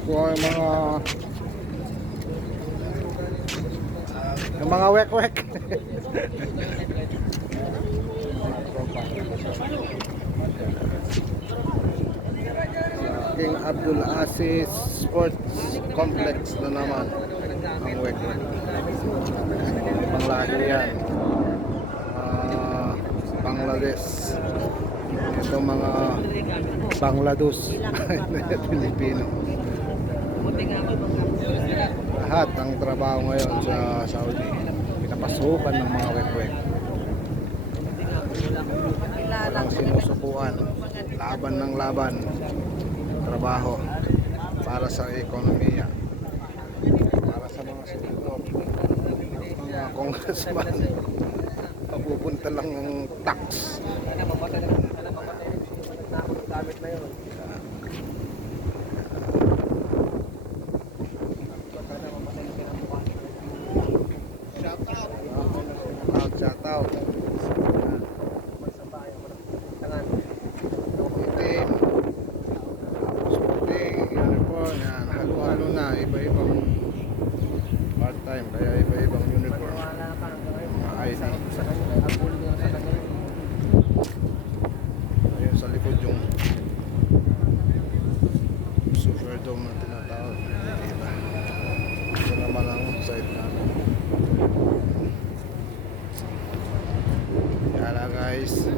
Kuha yung mga wek-wek. King Abdul Aziz Sports Complex na naman ang wek-wek. Panglahi yan. Bangladesh. Ito mga Bangladesh. Pilipino. Lahat ang trabaho ngayon sa Saudi pinapasukan ng mga wek-wek. Walang sinusubuan, laban ng laban, trabaho para sa ekonomiya, para sa mga senador, mga congressman. Papupunta lang ng tax. Shout out. Itim. Tapos puti, uniform. Yan, halo-halo na. Iba-ibang part-time. Kaya iba-ibang uniform. Mga ID. Ayun sa likod yung Superdome na tinatawag. Diba? Ito naman ang site namin. Kaya guys,